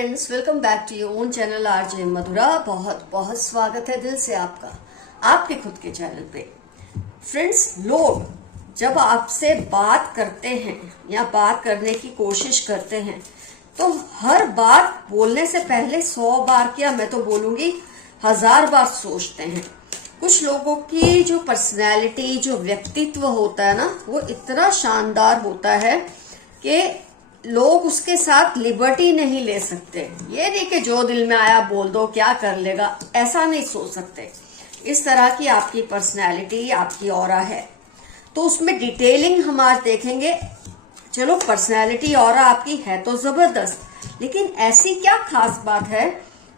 Friends, welcome back to your own channel RJ Madhura. बहुत बहुत स्वागत है दिल से आपका आपके खुद के चैनल पे। फ्रेंड्स, लोग जब आपसे बात करते हैं या बात करने की कोशिश करते हैं तो हर बात बोलने से पहले 100 बार क्या मैं तो बोलूंगी 1000 बार सोचते हैं। कुछ लोगों की जो पर्सनैलिटी, जो व्यक्तित्व होता है ना, वो इतना शानदार होता है कि लोग उसके साथ लिबर्टी नहीं ले सकते। ये नहीं कि जो दिल में आया बोल दो, क्या कर लेगा, ऐसा नहीं सोच सकते। इस तरह की आपकी पर्सनैलिटी, आपकी ऑरा है। तो उसमें डिटेलिंग हम आज देखेंगे। चलो, पर्सनैलिटी ऑरा आपकी है तो जबरदस्त, लेकिन ऐसी क्या खास बात है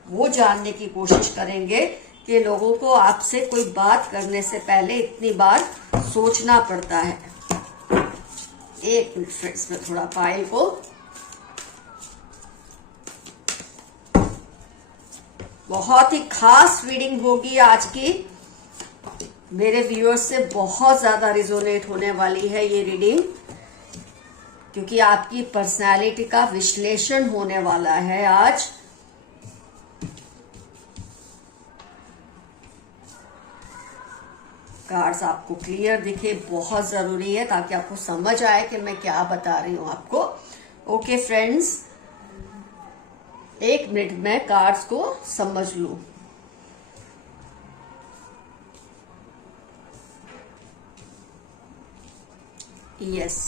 वो जानने की कोशिश करेंगे कि लोगों को आपसे कोई बात करने से पहले इतनी बार सोचना पड़ता है। एक मिनट फ्रेंड्स, में थोड़ा फाइल को बहुत ही खास रीडिंग होगी आज की। मेरे व्यूअर्स से बहुत ज्यादा रिजोनेट होने वाली है ये रीडिंग, क्योंकि आपकी पर्सनालिटी का विश्लेषण होने वाला है आज। कार्ड्स आपको क्लियर दिखे बहुत जरूरी है, ताकि आपको समझ आए कि मैं क्या बता रही हूं आपको। ओके फ्रेंड्स, 1 मिनट में कार्ड्स को समझ लूं। यस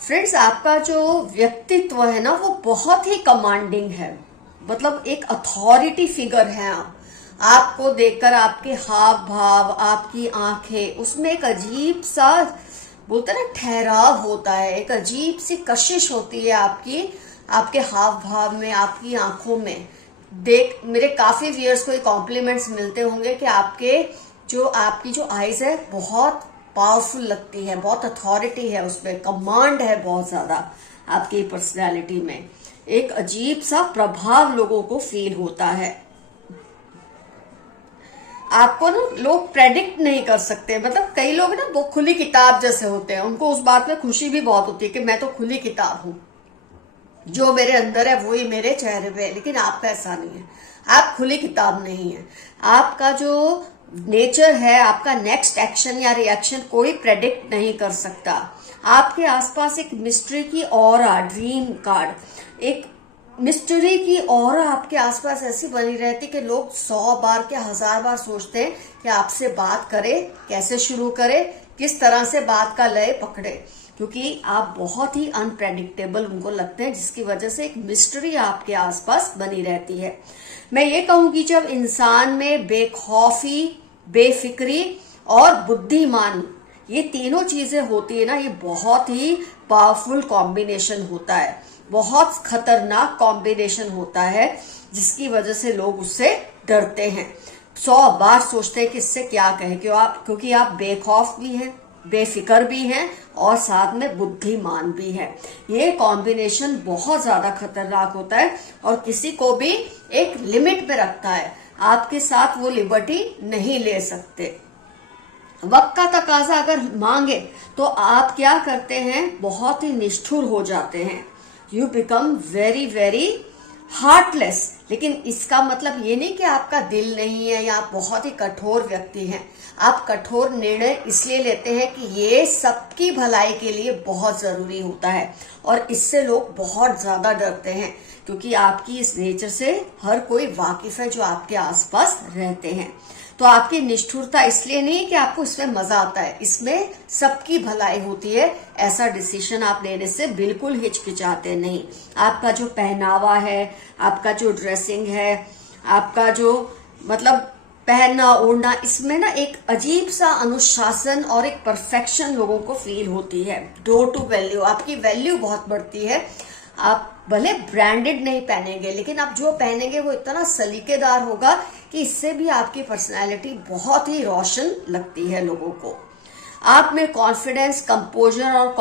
फ्रेंड्स, आपका जो व्यक्तित्व है ना, वो बहुत ही कमांडिंग है। मतलब एक अथॉरिटी फिगर है आप। आपको देखकर आपके हाव भाव, आपकी आंखें, उसमें एक अजीब सा बोलते ना ठहराव होता है, एक अजीब सी कशिश होती है आपके हाव भाव में, आपकी आंखों में। मेरे काफी व्यूअर्स को ये कॉम्प्लीमेंट्स मिलते होंगे कि आपकी जो आईज है बहुत पावरफुल लगती है, बहुत अथॉरिटी है उसमें, कमांड है बहुत ज्यादा आपकी पर्सनैलिटी में। एक अजीब सा प्रभाव लोगों को फील होता है। आपको ना लोग प्रेडिक्ट नहीं कर सकते। मतलब कई लोग ना वो खुली किताब जैसे होते हैं, उनको उस बात में खुशी भी बहुत होती है कि मैं तो खुली किताब हूं, जो मेरे अंदर है वही मेरे चेहरे पे है। लेकिन आपका ऐसा नहीं है, आप खुली किताब नहीं है। आपका जो नेचर है, आपका नेक्स्ट एक्शन या रिएक्शन कोई प्रेडिक्ट नहीं कर सकता। आपके आसपास एक मिस्ट्री की ऑरा, ड्रीम कार्ड, एक मिस्ट्री की ऑरा आपके आसपास ऐसी बनी रहती कि लोग 100 बार क्या 1000 बार सोचते हैं कि आपसे बात करे, कैसे शुरू करे, किस तरह से बात का लय पकड़े, क्योंकि आप बहुत ही अनप्रेडिक्टेबल उनको लगते हैं, जिसकी वजह से एक मिस्ट्री आपके आसपास बनी रहती है। मैं ये कहूंगी, जब इंसान में बेखौफी, बेफिक्री और बुद्धिमान, ये तीनों चीजें होती है ना, ये बहुत ही पावरफुल कॉम्बिनेशन होता है, बहुत खतरनाक कॉम्बिनेशन होता है, जिसकी वजह से लोग उससे डरते हैं। 100 बार सोचते हैं कि इससे क्या कहें, क्योंकि आप बेखौफ भी हैं, बेफिक्र भी हैं और साथ में बुद्धिमान भी है। ये कॉम्बिनेशन बहुत ज्यादा खतरनाक होता है और किसी को भी एक लिमिट में रखता है। आपके साथ वो लिबर्टी नहीं ले सकते। वक्त का तकाजा अगर मांगे तो आप क्या करते हैं, बहुत ही निष्ठुर हो जाते हैं। You become very very heartless. लेकिन इसका मतलब ये नहीं कि आपका दिल नहीं है या आप बहुत ही कठोर व्यक्ति हैं। आप कठोर निर्णय इसलिए लेते हैं कि ये सबकी भलाई के लिए बहुत जरूरी होता है, और इससे लोग बहुत ज्यादा डरते हैं, क्योंकि आपकी इस नेचर से हर कोई वाकिफ है जो आपके आसपास रहते हैं। तो आपकी निष्ठुरता इसलिए नहीं कि आपको इसमें मजा आता है, इसमें सबकी भलाई होती है। ऐसा डिसीजन आप लेने से बिल्कुल हिचकिचाते नहीं। आपका जो पहनावा है, आपका जो ड्रेसिंग है, आपका जो मतलब पहनना ओढ़ना, इसमें ना एक अजीब सा अनुशासन और एक परफेक्शन लोगों को फील होती है। डोर टू वैल्यू, आपकी वैल्यू बहुत बढ़ती है। आप भले ब्रांडेड नहीं पहनेंगे, लेकिन आप जो पहनेंगे वो इतना सलीकेदार होगा कि इससे भी आपकी पर्सनैलिटी बहुत ही रोशन लगती है लोगों को। आप में कॉन्फिडेंस, कंपोजर और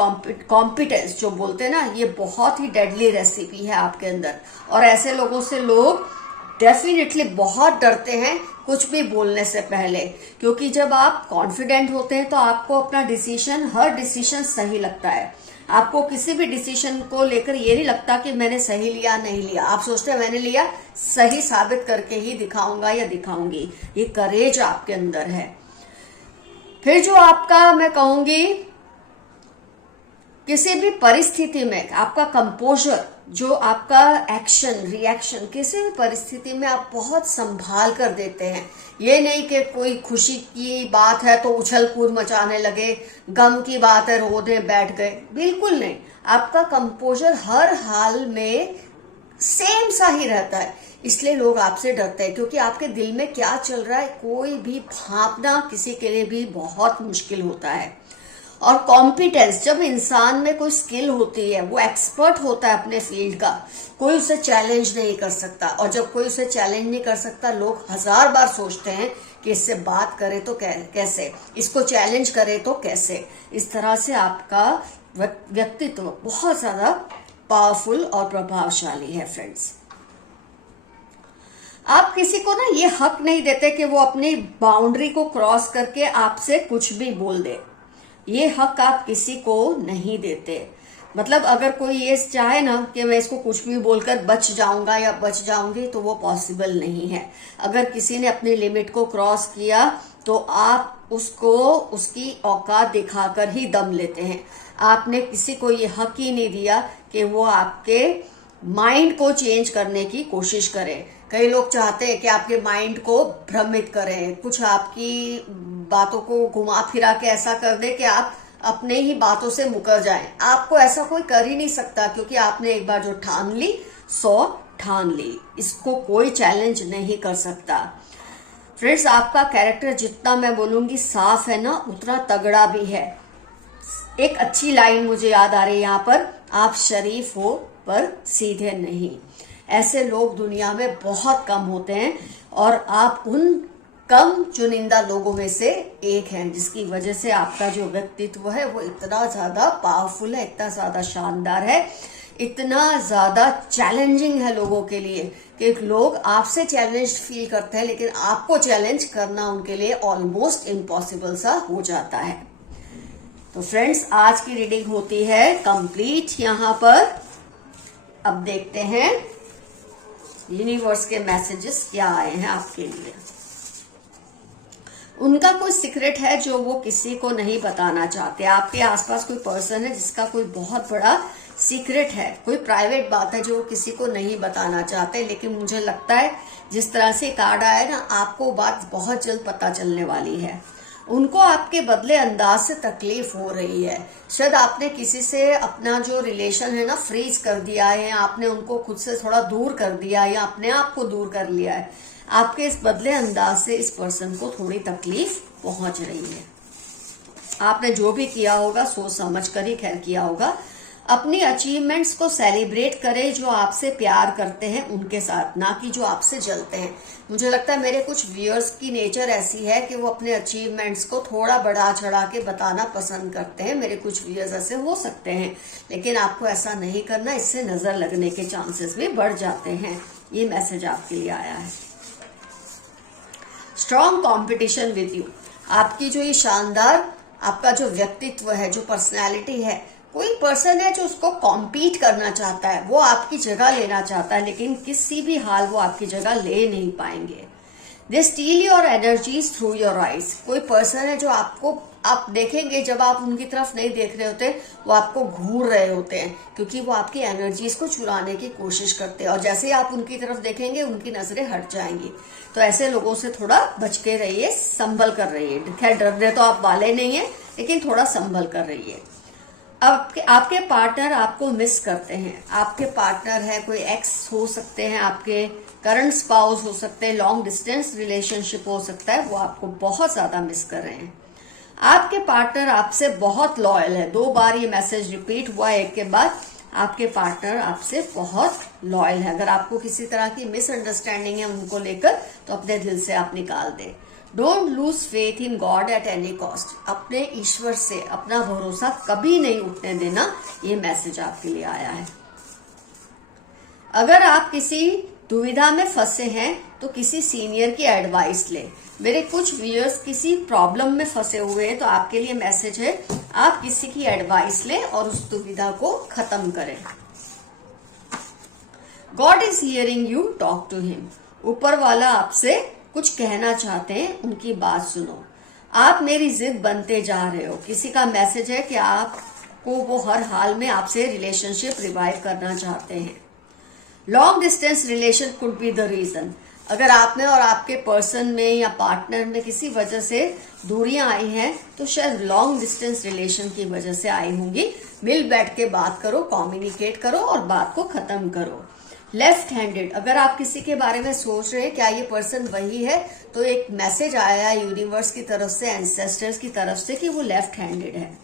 कॉम्पिटेंस जो बोलते हैं ना, ये बहुत ही डेडली रेसिपी है आपके अंदर, और ऐसे लोगों से लोग डेफिनेटली बहुत डरते हैं कुछ भी बोलने से पहले, क्योंकि जब आप कॉन्फिडेंट होते हैं तो आपको अपना डिसीजन, हर डिसीजन सही लगता है। आपको किसी भी डिसीजन को लेकर ये नहीं लगता कि मैंने सही लिया नहीं लिया, आप सोचते हैं मैंने लिया, सही साबित करके ही दिखाऊंगा या दिखाऊंगी। ये करेज आपके अंदर है। फिर जो आपका मैं कहूंगी किसी भी परिस्थिति में आपका कंपोजर, जो आपका एक्शन रिएक्शन, किसी भी परिस्थिति में आप बहुत संभाल कर देते हैं। ये नहीं कि कोई खुशी की बात है तो उछल कूद मचाने लगे, गम की बात है रोने बैठ गए, बिल्कुल नहीं। आपका कंपोजर हर हाल में सेम सा ही रहता है, इसलिए लोग आपसे डरते हैं, क्योंकि आपके दिल में क्या चल रहा है कोई भी भापना किसी के लिए भी बहुत मुश्किल होता है। और कॉम्पिटेंस, जब इंसान में कोई स्किल होती है, वो एक्सपर्ट होता है अपने फील्ड का, कोई उसे चैलेंज नहीं कर सकता। और जब कोई उसे चैलेंज नहीं कर सकता, लोग 1000 बार सोचते हैं कि इससे बात करे तो कैसे, इसको चैलेंज करे तो कैसे। इस तरह से आपका व्यक्तित्व बहुत ज्यादा पावरफुल और प्रभावशाली है। फ्रेंड्स, आप किसी को ना ये हक नहीं देते कि वो अपनी बाउंड्री को क्रॉस करके आपसे कुछ भी बोल दे। ये हक आप किसी को नहीं देते। मतलब अगर कोई ये चाहे ना कि मैं इसको कुछ भी बोलकर बच जाऊंगा या बच जाऊंगी, तो वो पॉसिबल नहीं है। अगर किसी ने अपनी लिमिट को क्रॉस किया तो आप उसको उसकी औकात दिखाकर ही दम लेते हैं। आपने किसी को ये हक ही नहीं दिया कि वो आपके माइंड को चेंज करने की कोशिश करे। कई लोग चाहते हैं कि आपके माइंड को भ्रमित करें, कुछ आपकी बातों को घुमा फिरा के ऐसा कर दे कि आप अपने ही बातों से मुकर जाएं। आपको ऐसा कोई कर ही नहीं सकता, क्योंकि आपने एक बार जो ठान ली 100 ठान ली, इसको कोई चैलेंज नहीं कर सकता। फ्रेंड्स, आपका कैरेक्टर जितना मैं बोलूंगी साफ है ना, उतना तगड़ा भी है। एक अच्छी लाइन मुझे याद आ रही है यहाँ पर, आप शरीफ हो पर सीधे नहीं। ऐसे लोग दुनिया में बहुत कम होते हैं और आप उन कम चुनिंदा लोगों में से एक हैं, जिसकी वजह से आपका जो व्यक्तित्व है वो इतना ज्यादा पावरफुल है, इतना ज्यादा शानदार है, इतना ज्यादा चैलेंजिंग है लोगों के लिए कि लोग आपसे चैलेंज फील करते हैं, लेकिन आपको चैलेंज करना उनके लिए ऑलमोस्ट इम्पॉसिबल सा हो जाता है। तो फ्रेंड्स, आज की रीडिंग होती है कंप्लीट यहाँ पर। अब देखते हैं यूनिवर्स के मैसेजेस क्या आए हैं आपके लिए। उनका कोई सीक्रेट है जो वो किसी को नहीं बताना चाहते। आपके आसपास कोई पर्सन है जिसका कोई बहुत बड़ा सीक्रेट है, कोई प्राइवेट बात है जो वो किसी को नहीं बताना चाहते, लेकिन मुझे लगता है जिस तरह से कार्ड आया है ना, आपको बात बहुत जल्द पता चलने वाली है। उनको आपके बदले अंदाज से तकलीफ हो रही है। शायद आपने किसी से अपना जो रिलेशन है ना फ्रीज कर दिया है, आपने उनको खुद से थोड़ा दूर कर दिया है या अपने आप को दूर कर लिया है। आपके इस बदले अंदाज से इस पर्सन को थोड़ी तकलीफ पहुंच रही है। आपने जो भी किया होगा सोच समझ कर ही खैर किया होगा। अपनी अचीवमेंट्स को सेलिब्रेट करें, जो आपसे प्यार करते हैं उनके साथ, ना कि जो आपसे जलते हैं। मुझे लगता है मेरे कुछ व्यूअर्स की नेचर ऐसी है कि वो अपने अचीवमेंट्स को थोड़ा बढ़ा चढ़ा के बताना पसंद करते हैं। मेरे कुछ व्यूअर्स ऐसे हो सकते हैं, लेकिन आपको ऐसा नहीं करना, इससे नजर लगने के चांसेस भी बढ़ जाते हैं। ये मैसेज आपके लिए आया है। Strong competition with you. आपकी जो ये शानदार आपका जो व्यक्तित्व है, जो पर्सनैलिटी है, कोई पर्सन है जो उसको कॉम्पीट करना चाहता है, वो आपकी जगह लेना चाहता है, लेकिन किसी भी हाल वो आपकी जगह ले नहीं पाएंगे। They steal your energies through your eyes. कोई पर्सन है जो आपको आप देखेंगे, जब आप उनकी तरफ नहीं देख रहे होते वो आपको घूर रहे होते हैं, क्योंकि वो आपकी एनर्जीज को चुराने की कोशिश करते हैं। और जैसे ही आप उनकी तरफ देखेंगे उनकी नजरें हट जाएंगी। तो ऐसे लोगों से थोड़ा बच के रहिए, संभल कर रहिए। खैर डरने तो आप वाले नहीं है, लेकिन थोड़ा संभल कर रहिए। आपके पार्टनर आपको मिस करते हैं। आपके पार्टनर है, कोई एक्स हो सकते हैं, आपके करंट स्पाउस हो सकते हैं, लॉन्ग डिस्टेंस रिलेशनशिप हो सकता है, वो आपको बहुत ज्यादा मिस कर रहे हैं। आपके पार्टनर आपसे बहुत लॉयल है। 2 बार ये मैसेज रिपीट हुआ एक के बाद। आपके पार्टनर आपसे बहुत लॉयल है। अगर आपको किसी तरह की मिसअंडरस्टैंडिंग है उनको लेकर, तो अपने दिल से आप निकाल दें। Don't lose faith in God at any cost. अपने ईश्वर से अपना भरोसा कभी नहीं उठने देना। ये मैसेज आपके लिए आया है। अगर आप किसी दुविधा में फंसे हैं तो किसी सीनियर की एडवाइस ले। मेरे कुछ व्यूअर्स किसी प्रॉब्लम में फंसे हुए हैं, तो आपके लिए मैसेज है, आप किसी की एडवाइस लें और उस दुविधा को खत्म करें। God is hearing you, talk to him. ऊपर वाला आपसे कुछ कहना चाहते हैं, उनकी बात सुनो। आप मेरी जिद बनते जा रहे हो। किसी का मैसेज है कि आपको वो हर हाल में आपसे रिलेशनशिप रिवाइव करना चाहते हैं। Long distance relation could be the reason. अगर आप में और आपके पर्सन में या पार्टनर में किसी वजह से दूरियां आई हैं तो शायद लॉन्ग डिस्टेंस रिलेशन की वजह से आई होंगी। मिल बैठ के बात करो, कम्युनिकेट करो और बात को खत्म करो। लेफ्ट हैंडेड, अगर आप किसी के बारे में सोच रहे हैं क्या ये पर्सन वही है, तो एक मैसेज आया है यूनिवर्स की तरफ से, एंसेस्टर्स की तरफ से कि वो लेफ्ट हैंडेड है।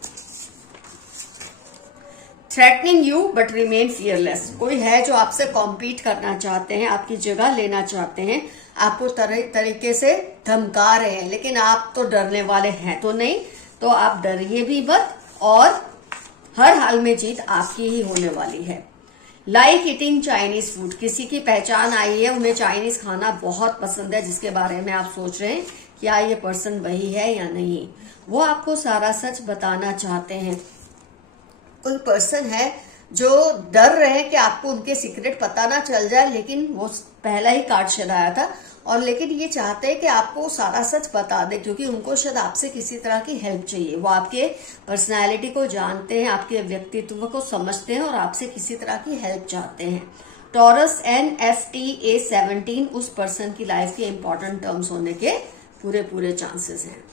Threatening you but remain fearless, कोई है जो आपसे कॉम्पीट करना चाहते हैं, आपकी जगह लेना चाहते हैं, आपको तरह तरीके से धमका रहे हैं, लेकिन आप तो डरने वाले हैं तो नहीं, तो आप डरिए भी मत और हर हाल में जीत आपकी ही होने वाली है। लाइक ईटिंग चाइनीज फूड, किसी की पहचान आई है, उन्हें चाइनीज खाना बहुत पसंद है, जिसके बारे में आप सोच रहे हैं क्या ये पर्सन वही है या नहीं। वो आपको सारा सच बताना चाहते हैं। कोई पर्सन है जो डर रहे हैं कि आपको उनके सीक्रेट पता ना चल जाए, लेकिन वो पहला ही कार्ड शायद आया था, और लेकिन ये चाहते हैं कि आपको सारा सच बता दे, क्योंकि उनको शायद आपसे किसी तरह की हेल्प चाहिए। वो आपके पर्सनालिटी को जानते हैं, आपके व्यक्तित्व को समझते हैं और आपसे किसी तरह की हेल्प चाहते हैं। टॉरस NFT A17 उस पर्सन की लाइफ के इंपॉर्टेंट टर्म्स होने के पूरे चांसेस हैं।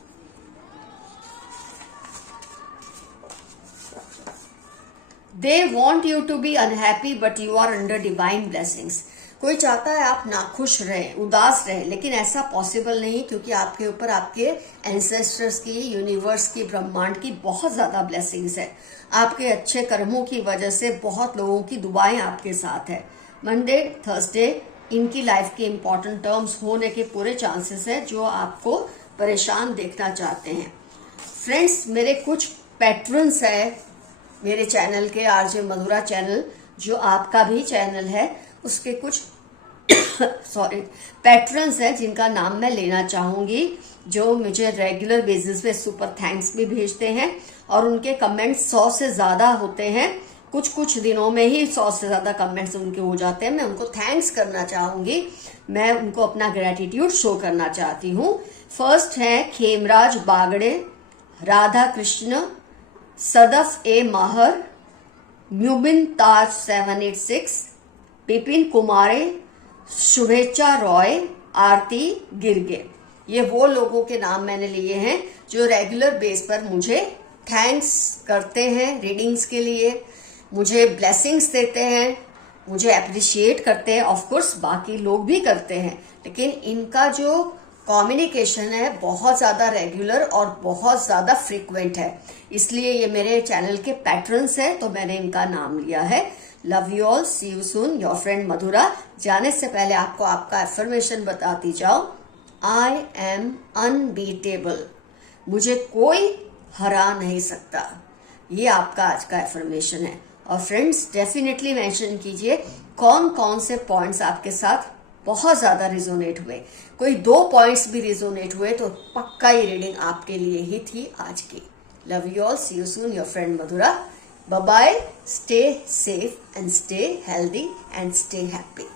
They want you to be unhappy but you are under divine blessings. कोई चाहता है आप नाखुश रहें, उदास रहें, लेकिन ऐसा पॉसिबल नहीं, क्योंकि आपके ऊपर आपके एंसेस्टर्स की, यूनिवर्स की, ब्रह्मांड की बहुत ज्यादा ब्लेसिंग्स है। आपके अच्छे कर्मों की वजह से बहुत लोगों की दुआएं आपके साथ है। मंडे, थर्सडे इनकी लाइफ के इंपॉर्टेंट टर्म्स होने के पूरे चांसेस है जो आपको परेशान देखना चाहते हैं। फ्रेंड्स, मेरे कुछ पैट्रन्स है मेरे चैनल के, आरजे मधुरा चैनल, जो आपका भी चैनल है, उसके कुछ पैट्रन्स हैं जिनका नाम मैं लेना चाहूंगी, जो मुझे रेगुलर बेसिस पे सुपर थैंक्स भी भेजते हैं और उनके कमेंट्स 100 से ज्यादा होते हैं। कुछ दिनों में ही 100 से ज्यादा कमेंट्स उनके हो जाते हैं। मैं उनको थैंक्स करना चाहूंगी, मैं उनको अपना ग्रेटिट्यूड शो करना चाहती हूँ। फर्स्ट है खेमराज बागड़े, राधा कृष्ण, सदफ ए माहर, म्यूबिन ताज 786, बिपिन कुमारे, शुभेच्छा रॉय, आरती गिरगे। ये वो लोगों के नाम मैंने लिए हैं जो रेगुलर बेस पर मुझे थैंक्स करते हैं रीडिंग्स के लिए, मुझे ब्लेसिंग्स देते हैं, मुझे अप्रिशिएट करते हैं। ऑफ कोर्स बाकी लोग भी करते हैं, लेकिन इनका जो कम्युनिकेशन है बहुत ज्यादा रेगुलर और बहुत ज्यादा फ्रीक्वेंट है, इसलिए ये मेरे चैनल के पैट्रन्स हैं, तो मैंने इनका नाम लिया है। Love you all, see you soon, your friend Madhura. जाने से पहले आपको आपका एफर्मेशन बताती जाओ। आई एम अनबीटेबल, मुझे कोई हरा नहीं सकता। ये आपका आज का एफर्मेशन है। और फ्रेंड्स, डेफिनेटली मेंशन कीजिए कौन कौन से पॉइंट्स आपके साथ बहुत ज्यादा रिजोनेट हुए। कोई 2 पॉइंट्स भी रिजोनेट हुए तो पक्का ये रीडिंग आपके लिए ही थी आज की। Love you all, see you soon, your friend Madhura. Bye bye, stay safe and stay healthy and stay happy.